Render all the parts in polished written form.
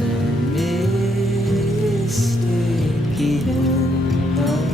a mistake even though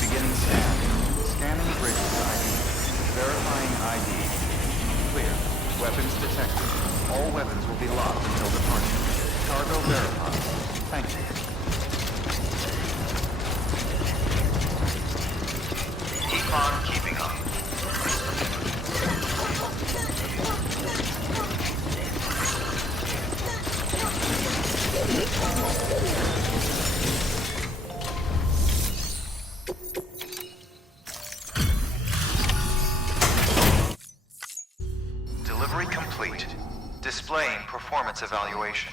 Beginning scan. Scanning bridges ID. Verifying ID. Clear. Weapons detected. All weapons will be locked until departure. Cargo verified. Thank you. Keep on keeping up. Delivery complete. Displaying performance evaluation.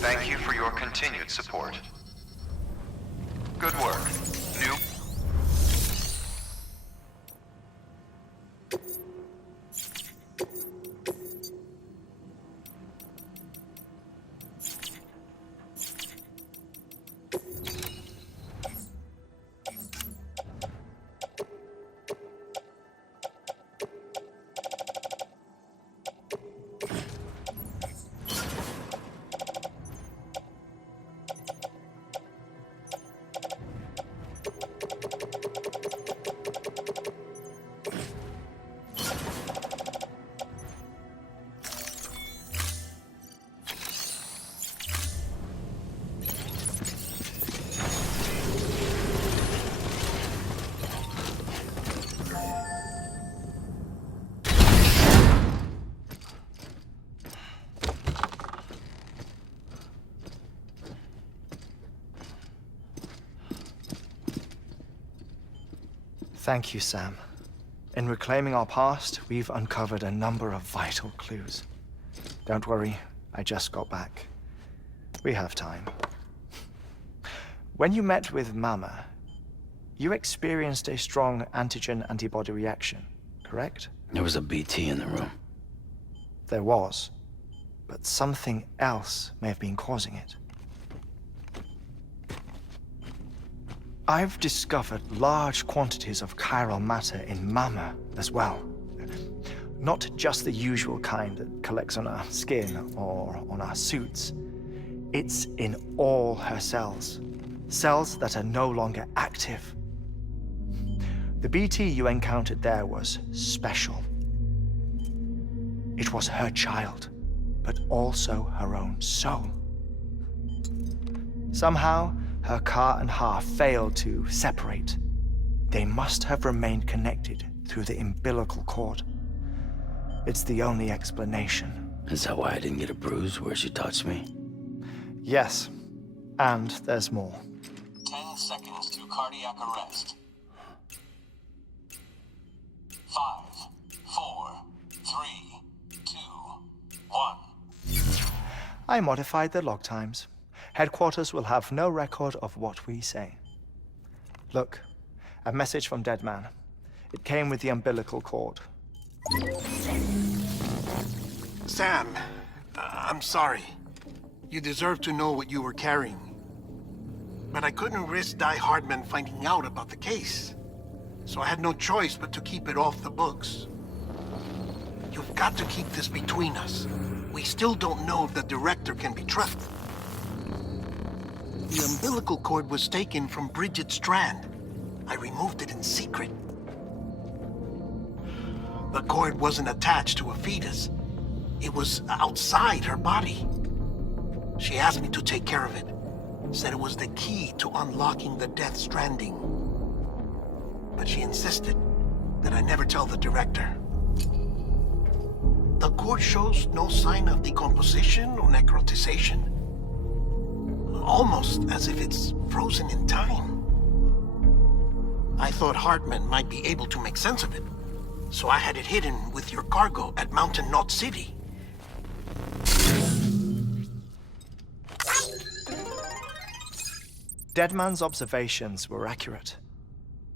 Thank you for your continued support. Good work. New. Thank you, Sam. In reclaiming our past, we've uncovered a number of vital clues. Don't worry, I just got back. We have time. When you met with Mama, you experienced a strong antigen-antibody reaction, correct? There was a BT in the room. There was, but something else may have been causing it. I've discovered large quantities of chiral matter in Mama as well. Not just the usual kind that collects on our skin or on our suits. It's in all her cells. Cells that are no longer active. The BT you encountered there was special. It was her child, but also her own soul. Somehow, her Ka and Ha failed to separate. They must have remained connected through the umbilical cord. It's the only explanation. Is that why I didn't get a bruise where she touched me? Yes, and there's more. 10 seconds to cardiac arrest. 5, 4, 3, 2, 1. I modified the log times. Headquarters will have no record of what we say. Look, a message from Dead Man. It came with the umbilical cord. Sam, I'm sorry. You deserve to know what you were carrying. But I couldn't risk Die Hardman finding out about the case. So I had no choice but to keep it off the books. You've got to keep this between us. We still don't know if the director can be trusted. The umbilical cord was taken from Bridget Strand. I removed it in secret. The cord wasn't attached to a fetus. It was outside her body. She asked me to take care of it. Said it was the key to unlocking the Death Stranding. But she insisted that I never tell the director. The cord shows no sign of decomposition or necrotization. Almost as if it's frozen in time. I thought Hartman might be able to make sense of it, so I had it hidden with your cargo at Mountain Knot City. Deadman's observations were accurate.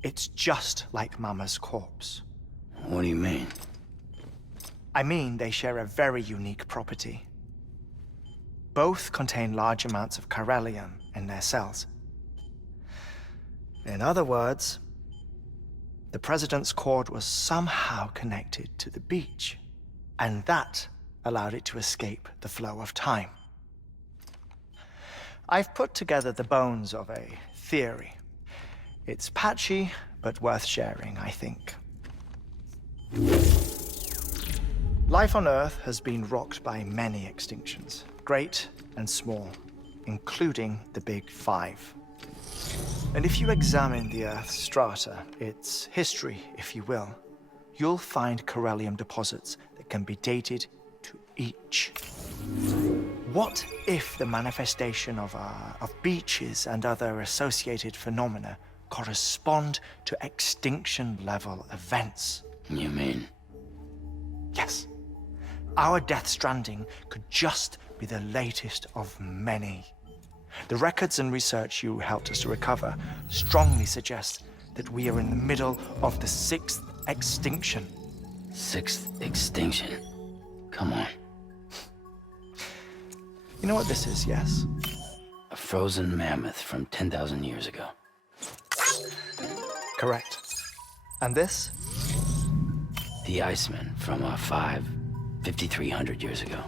It's just like Mama's corpse. What do you mean? I mean, they share a very unique property. Both contain large amounts of chiralium in their cells. In other words, the president's cord was somehow connected to the beach, and that allowed it to escape the flow of time. I've put together the bones of a theory. It's patchy, but worth sharing, I think. Life on Earth has been rocked by many extinctions, great and small, including the Big Five. And if you examine the Earth's strata, its history, if you will, you'll find chiralium deposits that can be dated to each. What if the manifestation of beaches and other associated phenomena correspond to extinction-level events? You mean? Yes. Our Death Stranding could just be the latest of many. The records and research you helped us to recover strongly suggest that we are in the middle of the 6th extinction. 6th extinction? Come on. You know what this is, yes? A frozen mammoth from 10,000 years ago. Correct. And this? The Iceman from 5,300 years ago.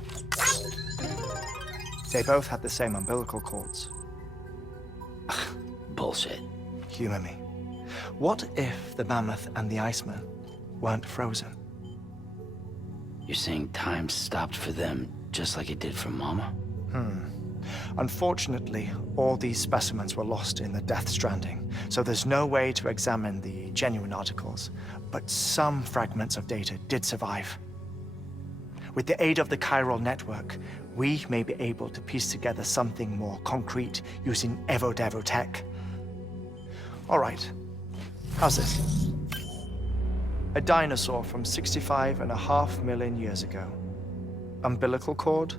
They both had the same umbilical cords. Bullshit. Humor me. What if the mammoth and the Iceman weren't frozen? You're saying time stopped for them just like it did for Mama? Unfortunately, all these specimens were lost in the Death Stranding, so there's no way to examine the genuine articles, but some fragments of data did survive. With the aid of the chiral network, we may be able to piece together something more concrete using Evo-Devo tech. All right, how's this? A dinosaur from 65.5 million years ago. Umbilical cord,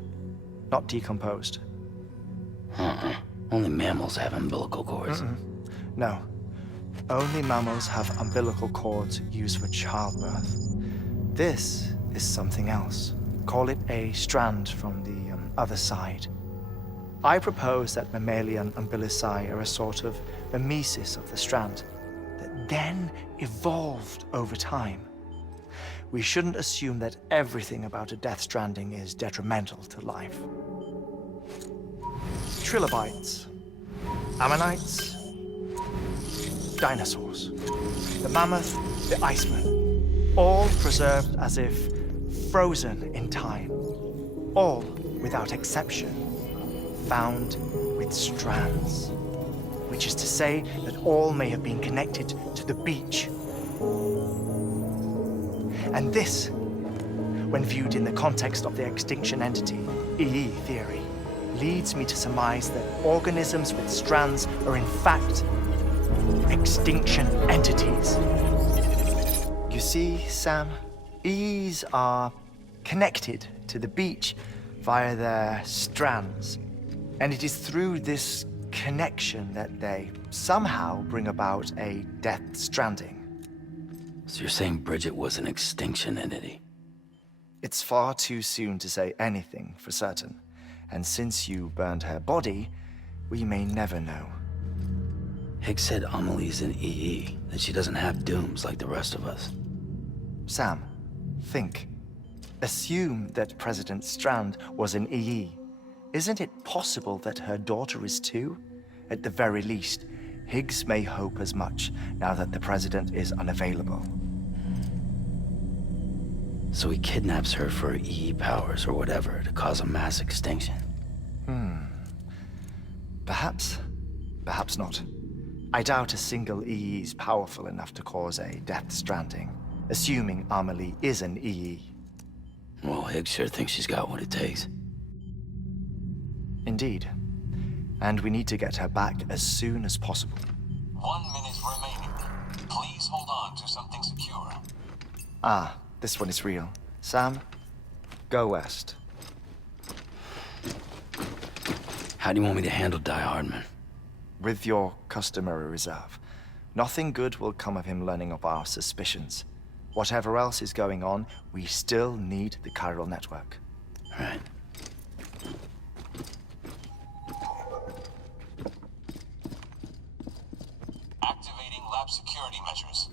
not decomposed. Only mammals have umbilical cords. No, only mammals have umbilical cords used for childbirth. This is something else. Call it a strand from the other side. I propose that mammalian umbilici are a sort of mimesis of the strand that then evolved over time. We shouldn't assume that everything about a Death Stranding is detrimental to life. Trilobites, ammonites, dinosaurs, the mammoth, the Iceman, all preserved as if frozen in time, all without exception, found with strands, which is to say that all may have been connected to the beach. And this, when viewed in the context of the extinction entity, EE theory, leads me to surmise that organisms with strands are in fact extinction entities. You see, Sam, EEs are connected to the beach via their strands. And it is through this connection that they somehow bring about a Death Stranding. So you're saying Bridget was an extinction entity? It's far too soon to say anything for certain. And since you burned her body, we may never know. Hicks said Amelie's an EE, that she doesn't have dooms like the rest of us. Sam, think. Assume that President Strand was an EE. Isn't it possible that her daughter is too? At the very least, Higgs may hope as much now that the president is unavailable. So he kidnaps her for EE powers or whatever to cause a mass extinction. Perhaps. Perhaps not. I doubt a single EE is powerful enough to cause a death stranding, assuming Amelie is an EE. Well, Higgs sure thinks she's got what it takes. Indeed. And we need to get her back as soon as possible. 1 minute remaining. Please hold on to something secure. Ah, this one is real. Sam, go west. How do you want me to handle Die Hardman? With your customary reserve. Nothing good will come of him learning of our suspicions. Whatever else is going on, we still need the chiral network. Right. Activating lab security measures.